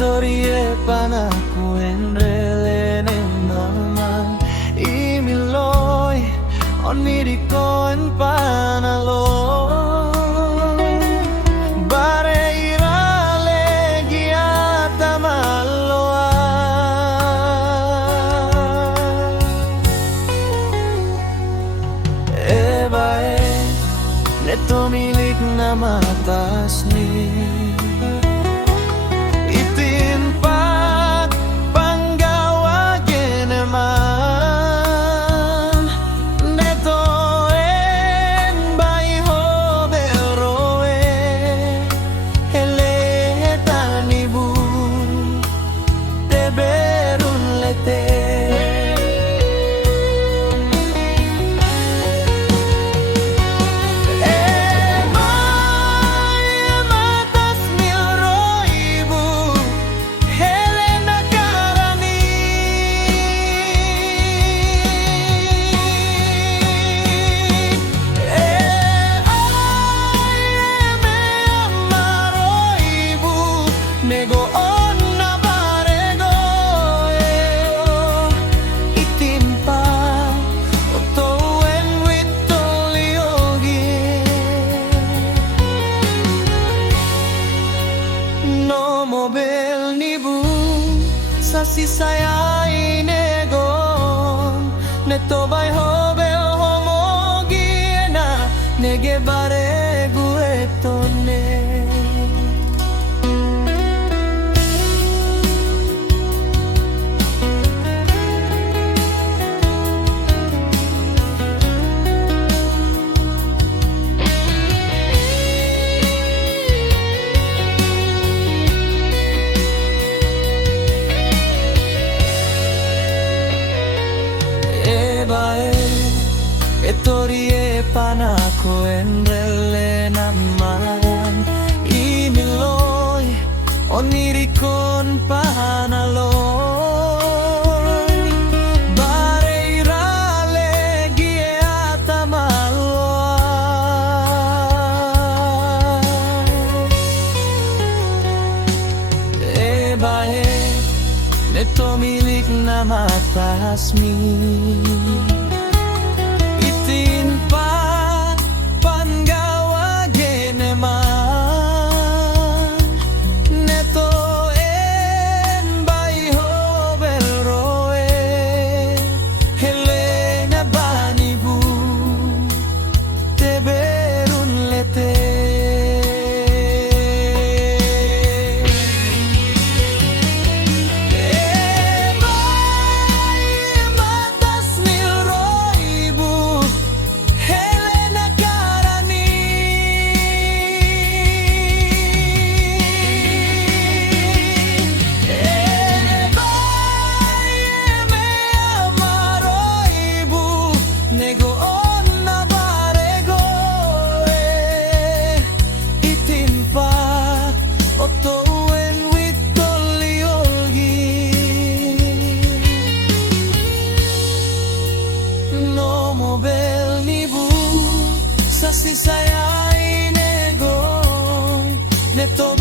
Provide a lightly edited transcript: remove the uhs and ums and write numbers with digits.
Etorie panakuen relene naman imiloy onirikoen panaloy bare irale giata maloa ebae neto milik na matas ni Mobile nibu sa sisayay negon neto bay hobel homogi na nege bare guetone Etorie panakuen rele naman imiloy onirikon panaloy bare irale giata maloa ebae neto milik na matasmi Itinpa pangawa geneman neto en bayho belroe helena banibu teberun lete Mobile nibu sa sisayay negon neto